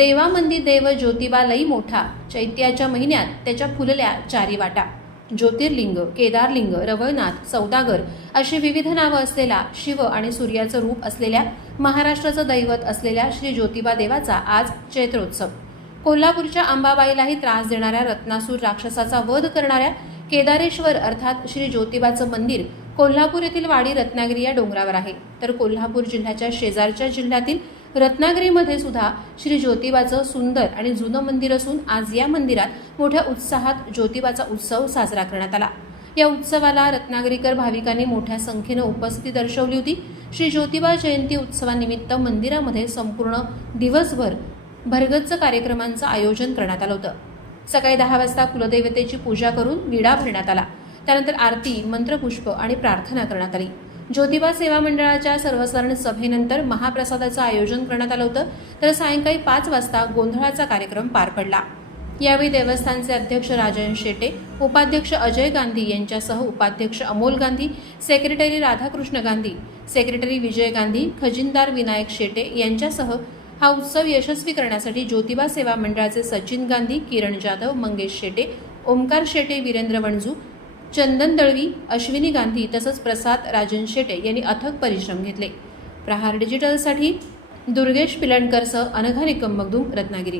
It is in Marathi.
देवामंदी देव ज्योतिबा लई मोठा चैत्याच्या महिन्यात त्याच्या फुलल्या चारी वाटा. ज्योतिर्लिंग केदारलिंग रवळनाथ सौदागर अशी विविध नावं असलेला शिव आणि सूर्याचं रूप असलेल्या महाराष्ट्राचं दैवत असलेल्या श्री ज्योतिबा देवाचा आज चैत्रोत्सव. कोल्हापूरच्या अंबाबाईलाही त्रास देणाऱ्या रत्नासूर राक्षसाचा वध करणाऱ्या केदारेश्वर अर्थात श्री ज्योतिबाचं मंदिर कोल्हापूर येथील वाडी रत्नागिरी या डोंगरावर आहे. तर कोल्हापूर जिल्ह्याच्या शेजारच्या जिल्ह्यातील रत्नागिरीमध्ये सुद्धा श्री ज्योतिबाचं सुंदर आणि जुनं मंदिर असून आज या मंदिरात मोठ्या उत्साहात ज्योतिबाचा उत्सव साजरा करण्यात आला. या उत्सवाला रत्नागिरीकर भाविकांनी मोठ्या संख्येनं उपस्थिती दर्शवली होती. श्री ज्योतिबा जयंती उत्सवानिमित्त मंदिरामध्ये संपूर्ण दिवसभर भरगच्च कार्यक्रमांचं आयोजन करण्यात आलं होतं. सकाळी दहा वाजता कुलदैवतेची पूजा करून विडा भरण्यात आला. त्यानंतर आरती मंत्रपुष्प आणि प्रार्थना करण्यात आली. ज्योतिबा सेवा मंडळाच्या सर्वसाधारण सभेनंतर महाप्रसादाचं आयोजन करण्यात आलं होतं. तर सायंकाळी पाच वाजता गोंधळाचा कार्यक्रम पार पडला. यावेळी देवस्थानचे अध्यक्ष राजन शेटे उपाध्यक्ष अजय गांधी यांच्यासह उपाध्यक्ष अमोल गांधी सेक्रेटरी राधाकृष्ण गांधी सेक्रेटरी विजय गांधी खजिनदार विनायक शेटे यांच्यासह हा उत्सव यशस्वी करण्यासाठी ज्योतिबा सेवा मंडळाचे सचिन गांधी किरण जाधव मंगेश शेटे ओमकार शेटे वीरेंद्र वणजू चंदन दळवी अश्विनी गांधी तसंच प्रसाद राजन शेटे यांनी अथक परिश्रम घेतले. प्रहार डिजिटलसाठी दुर्गेश पिलणकरसह अनघा निकम मगदूम रत्नागिरी.